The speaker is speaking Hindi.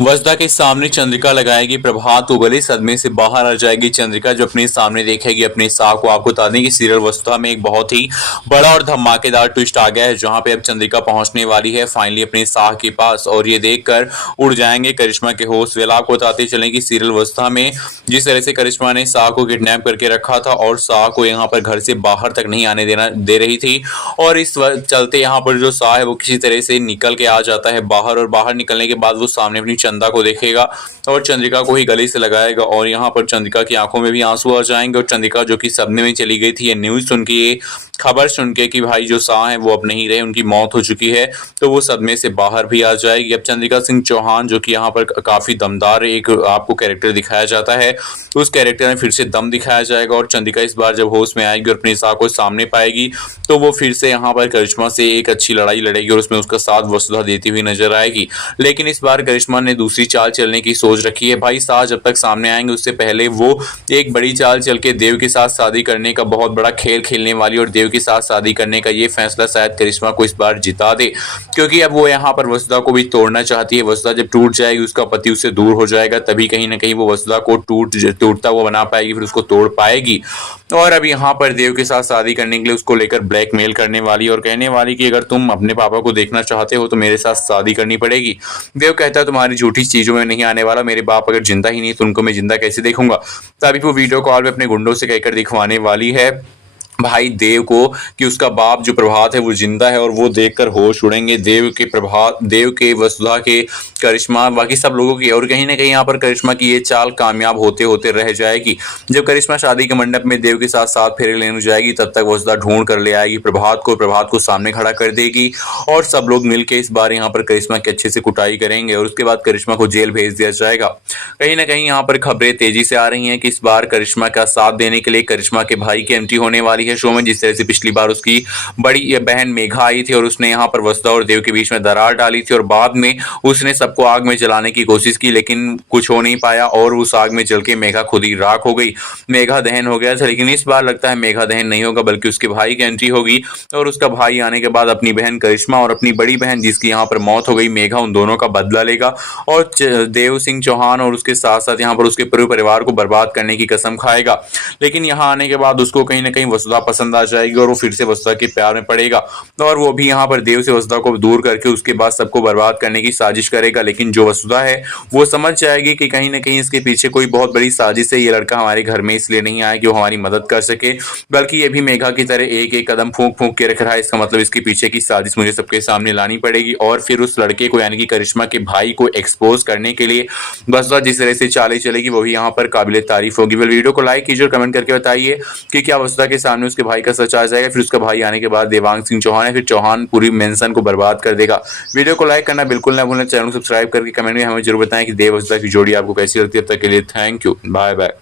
वसुधा के सामने चंद्रिका लगाएगी प्रभात को गले, सदमे से बाहर आ जाएगी चंद्रिका जो अपने सामने देखेगी अपने साह को। आपको बता दें कि सीरियल वसुधा में एक बहुत ही बड़ा और धमाकेदार ट्विस्ट आ गया है, जहां पे अब चंद्रिका पहुंचने वाली है फाइनली अपने साह के पास, और ये देखकर उड़ जाएंगे करिश्मा के होश। वेल आपको बताते चलें कि सीरियल वसुधा में जिस तरह से करिश्मा ने साह को किडनैप करके रखा था और साह को यहाँ पर घर से बाहर तक नहीं आने देना दे रही थी, और इस चलते यहाँ पर जो साह है वो किसी तरह से निकल के आ जाता है बाहर, और बाहर निकलने के बाद वो सामने अपनी चंदा को देखेगा और चंद्रिका को ही गले से लगाएगा, और यहाँ पर चंद्रिका की आंखों में भी आंसू आ जाएंगे। और चंद्रिका जो कि सपने में चली गई थी, ये न्यूज सुन के, ये खबर सुन के कि भाई जो साह है वो अब नहीं रहे, उनकी मौत हो चुकी है, तो वो सदमे से बाहर भी आ जाएगी। अब चंद्रिका सिंह चौहान जो कि यहाँ पर काफी दमदार एक आपको कैरेक्टर दिखाया जाता है, उस कैरेक्टर में फिर से दम दिखाया जाएगा, और चंद्रिका इस बार जब होश में आएगी और अपने साह को सामने पाएगी तो वो फिर से यहाँ पर करिश्मा से एक अच्छी लड़ाई लड़ेगी और उसमें उसका साथ वसुधा देती हुई नजर आएगी। लेकिन इस बार करिश्मा ने दूसरी चाल चलने की सोच रखी है। भाई साह जब तक सामने आएंगे उससे पहले वो एक बड़ी चाल चल के देव के साथ शादी करने का बहुत बड़ा खेल खेलने वाली, और देव के साथ शादी करने का ये फैसला शायद करिश्मा को इस बार जिता दे, क्योंकि अब वो यहाँ पर वसुधा को भी तोड़ना चाहती है। वसुधा जब टूट जाएगी, उसका पति उससे दूर हो जाएगा, तभी कहीं ना कहीं वो वसुधा को टूटता हुआ बना पाएगी, फिर उसको तोड़ पाएगी। और अब यहाँ पर देव के साथ शादी करने के लिए उसको लेकर ब्लैकमेल करने वाली और कहने वाली कि अगर तुम अपने पापा को देखना चाहते हो तो मेरे साथ शादी करनी पड़ेगी। देव कहता है तुम्हारी झूठी चीजों में नहीं आने वाला, मेरे बाप अगर जिंदा ही नहीं तो उनको मैं जिंदा कैसे देखूंगा। तभी वो वीडियो कॉल पे अपने गुंडों से कहकर दिखवाने वाली है भाई देव को कि उसका बाप जो प्रभात है वो जिंदा है, और वो देखकर होश उड़ेंगे देव के, प्रभात, देव के, वसुधा के, करिश्मा, बाकी सब लोगों की। और कहीं ना कहीं यहाँ पर करिश्मा की ये चाल कामयाब होते होते रह जाएगी। जब करिश्मा शादी के मंडप में देव के साथ साथ फेरे लेने जाएगी, तब तक वसुधा ढूंढ कर ले आएगी प्रभात को सामने खड़ा कर देगी, और सब लोग मिलकर इस बार यहाँ पर करिश्मा की अच्छे से कुटाई करेंगे, और उसके बाद करिश्मा को जेल भेज दिया जाएगा। कहीं ना कहीं यहाँ पर खबरें तेजी से आ रही हैं कि इस बार करिश्मा का साथ देने के लिए करिश्मा के भाई की एंट्री होने वाली है शो में। जिस तरह से पिछली बार उसकी बड़ी बहन मेघा आई थी और उसने यहाँ पर वसुधा और देव के बीच में दरार डाली थी, और बाद में उसने सबको आग में जलाने की कोशिश की, लेकिन कुछ हो नहीं पाया और उस आग में जल के मेघा खुद ही राख हो गई, मेघा दहन हो गया था। लेकिन इस बार लगता है मेघा दहन नहीं होगा, बल्कि उसके भाई की एंट्री होगी, और उसका भाई आने के बाद अपनी बहन करिश्मा और अपनी बड़ी बहन जिसकी यहाँ पर मौत हो गई मेघा, उन दोनों का बदला लेगा, और देव सिंह चौहान और उसके साथ साथ यहाँ पर उसके पूरे परिवार को बर्बाद करने की कसम खाएगा। लेकिन यहाँ आने के बाद उसको कहीं ना कहीं वसुधा पसंद आ जाएगी और वो फिर से वसुधा के प्यार में पड़ेगा, और वो भी यहाँ पर देव से वसुधा को दूर करके उसके बाद सबको बर्बाद करने की साजिश करेगा। लेकिन जो वसुधा है वो समझ जाएगी कि कहीं ना कहीं इसके पीछे कोई बहुत बड़ी साजिश है, ये लड़का हमारे घर में इसलिए नहीं आया कि वो हमारी मदद कर सके, बल्कि ये भी मेघा की तरह एक एक कदम फूंक फूंक के रख रहा है। इसका मतलब इसके पीछे की साजिश मुझे सबके सामने लानी पड़ेगी, और फिर उस लड़के को यानी कि करिश्मा के भाई को एक्सपोज करने के लिए वसुधा जिस तरह से चालें चलेगी वो भी यहाँ पर काबिले तारीफ होगी। वीडियो को लाइक कीजिए और कमेंट करके बताइए कि क्या वसुधा के सामने उसके भाई का सच आ जाएगा, फिर उसका भाई आने के बाद देवांग सिंह चौहान है, फिर चौहान पूरी मेंशन को बर्बाद कर देगा। वीडियो को लाइक करना बिल्कुल ना भूलें, चैनल को सब्सक्राइब करके कमेंट में हमें जरूर बताएं कि देव वसुधा की जोड़ी आपको कैसी लगती है। तब तक के लिए थैंक यू, बाय बाय।